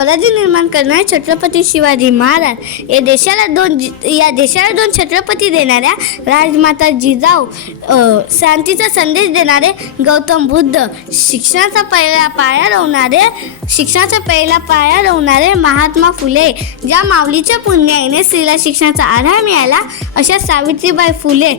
स्वराज्य निर्माण करणारे छत्रपती शिवाजी महाराज या देशाला दोन छत्रपती देणाऱ्या राजमाता जिजाऊ, शांतीचा संदेश देणारे गौतम बुद्ध, शिक्षणाचा पहिला पाया रोवणारे महात्मा फुले, ज्या माऊलीच्या पुण्याईने स्त्रीला शिक्षणाचा आधार मिळाला अशा सावित्रीबाई फुले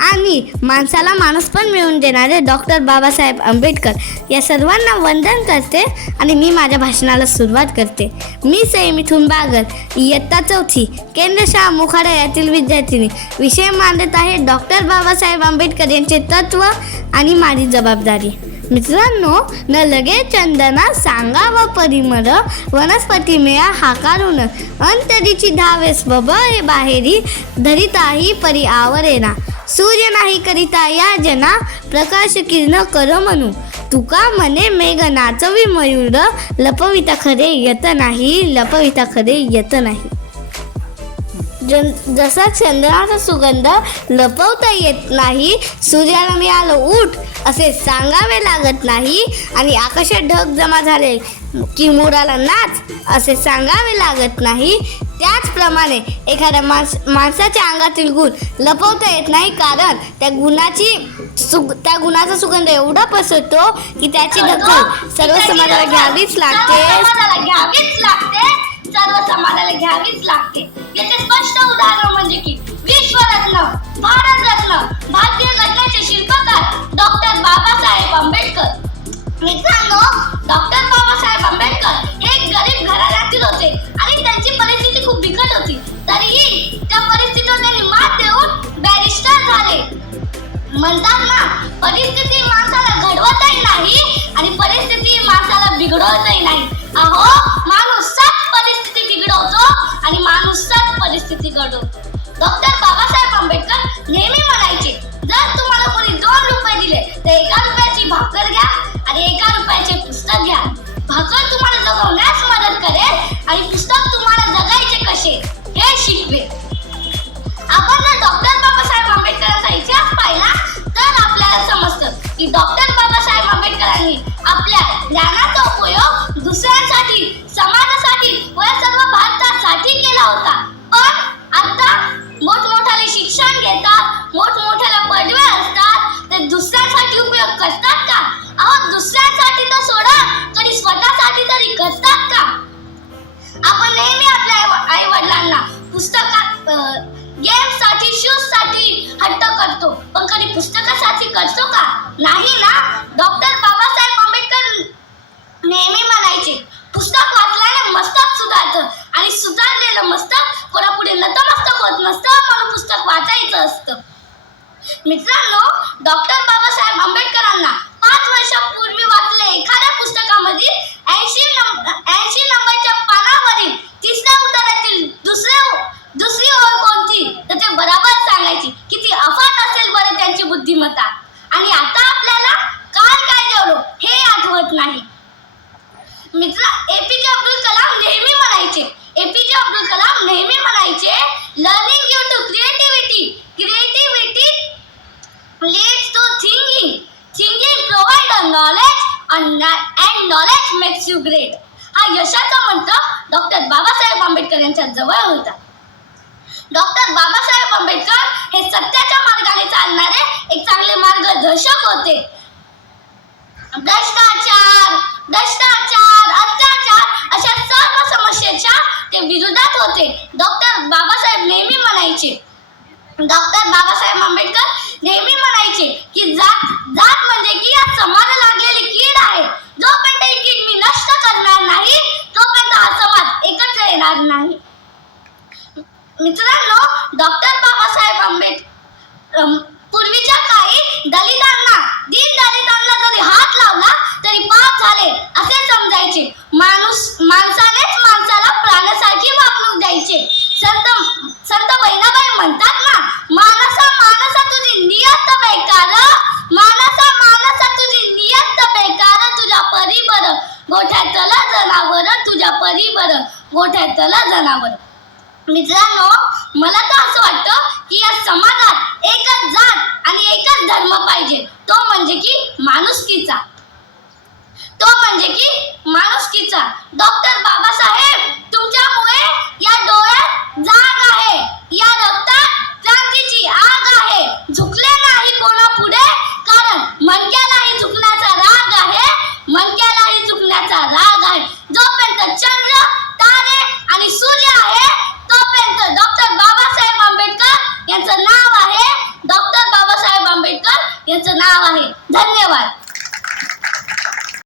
आणि माणसाला माणूसपण मिळवून देणारे डॉक्टर बाबासाहेब आंबेडकर या सर्वांना वंदन करते आणि मी माझ्या भाषणाला सुरुवात करते. मी सई मिथुन बागर, इयत्ता चौथी, केंद्रशाळा मोखाडा यातील विद्यार्थिनी. विषय मांडत आहे डॉक्टर बाबासाहेब आंबेडकर यांचे तत्व आणि माझी जबाबदारी. मित्रांनो, न लगे चंदना सांगावा परिमळ, वनस्पती मेळा हाकारून, अंतरीची धावे स्वभय बाहेरी, धरिताही परी आवरेना, सूर्य नाही करिता या जना, प्रकाश किरण कर म्हणू, तुका मने मेघ नाचवी मयूर, लपविता खरे येत नाही. जसा चंद्राचा सुगंध लपवता येत नाही, सूर्याला मिळालं ऊठ असे सांगावे लागत नाही, आणि आकाशात ढग जमा झाले की मोराला नाच असे सांगावे लागत नाही, त्याचप्रमाणे एखाद्या माणसाच्या अंगातील गुण लपवता येत नाही, कारण त्या गुणाचा सुगंध एवढा पसरतो की त्याची दखल सर्व समाजाला घ्यावीच लागते. याचे स्पष्ट उदाहरण म्हणजे की विश्वरत्न, भारतरत्न, भारतीय घटनेचे शिल्पकार डॉक्टर बाबासाहेब आंबेडकर. मित्रांनो, डॉक्टर बाबासाहेब आंबेडकर हे गरीब घराण्यातील होते आणि त्यांची परिस्थिती खूप बिकट होती. तरीही त्या परिस्थितीवर त्यांनी मात देऊन बॅरिस्टर झाले. म्हणतात ना, परिस्थिती माणसाला घडवतही नाही आणि परिस्थिती माणसाला बिघडवतही नाही. अहो, माणूसच परिस्थिती बिघडवतो आणि माणूसच परिस्थिती घडवतो. डॉक्टर बाबासाहेब आंबेडकर नेहमी म्हणायचे, जर तुम्हाला कोणी 2 रुपये दिले तर 1 रुपयाची भाकर घ्या आणि 1 रुपयाचे पुस्तक घ्या. भाकर तुम्हाला जगवण्यास मदत करेल आणि पुस्तक तुम्हाला जगायचे कसे हे शिकवेल. आपण जर डॉक्टर बाबासाहेब आंबेडकरांचा इतिहास पाहिला तर आपल्याला समजतं की डॉक्टर बाबासाहेब आंबेडकरांनी आपल्या ज्ञानाचा उपयोग दुसऱ्यांसाठी, समाजासाठी व सर्व भारतासाठी केला होता. पण आता मोठमोठाले शिक्षण घेतात, मोठमोठ्याला पदव्या असतात, ते दुसऱ्यांसाठी उपयोग करतात का? अहो, दुसऱ्यांसाठी तर सोडा, कधी स्वतःसाठी तरी करतात का? आपण नेहमी आपल्या आई वडिलांना गेमसाठी, शूजसाठी हट्ट करतो, पण कधी पुस्तकासाठी करतो का? नाही ना. डॉक्टर बाबासाहेब आंबेडकर नेहमी म्हणायचे, पुस्तक वाचल्याने मस्तक सुधारतं आणि सुधारलेलं मस्तक कोणापुढे नतमस्तक होत नसतं, म्हणून पुस्तक वाचायचं असतं. मित्रांनो, डॉक्टर बाबासाहेब आंबेडकरांना 5 वर्षापूर्वी वाचले एखाद्या पुस्तकामध्ये 80 नंबरच्या पानावरील 3ऱ्या उत्तरातील दुसरी ओळ कोणती, तर ते बरोबर सांगायची. किती अफाट असेल बरं त्यांची बुद्धिमत्ता. आणि आता आपल्याला काय जेवलो हे आठवत नाही. मित्र, एपीजे अब्दुल कलाम नेहमी म्हणायचे, learning give to creativity leads to thinking provide knowledge and knowledge makes you great. हा यशाचा मंत्र डॉक्टर बाबासाहेब आंबेडकर यांच्या जवळ होता. डॉक्टर बाबासाहेब आंबेडकर हे सत्याच्या मार्गाने चालणारे एक चांगले मार्गदर्शक होते. भ्रष्टाचार, अत्याचार अशा सर्व समस्येच्या ते विरोधात होते. डॉक्टर बाबासाहेब नेहमी म्हणायचे, की जात म्हणजे की या समाजाला लागलेली कीड आहे. जोपर्यंत ही कीड मी नष्ट करणार नाही, तोपर्यंत हा समाज एकत्र येणार नाही. मित्रांनो, डॉक्टर बाबासाहेब आंबेडकर पूर्वीच्या काळी दलितांना जरी हात लावला तरी पाप झाले असे समजायचे. माणसानेच माणसाला प्राण्यासारखी वागणूक द्यायचे. संत बहिणाबाई म्हणतात ना, मानसा तुझी नियत बेकार, तुझ्या परी बर, गोठ्यातला जनावर. मित्रांनो, मला तर असं वाटतं की या समाजात एकच जात आणि एकच धर्म पाहिजे, तो म्हणजे की माणुसकीचा. तो म्हणजे की माणुसकीचा. डॉक्टर बाबासाहेब, तुमच्यामुळे या डोळ्यात जाग आहे, या रक्तात क्रांतीची आग आहे. झुकले नाही कोणापुढे, कारण मणक्यालाही झुकण्याचा राग आहे, मणक्यालाही झुकण्याचा राग आहे. जोपर्यंत चंद्र, तारे आणि सूर्य आहे, तोपर्यंत डॉक्टर बाबासाहेब आंबेडकर यांचं नाव आहे, डॉक्टर बाबासाहेब आंबेडकर यांचं नाव आहे. धन्यवाद.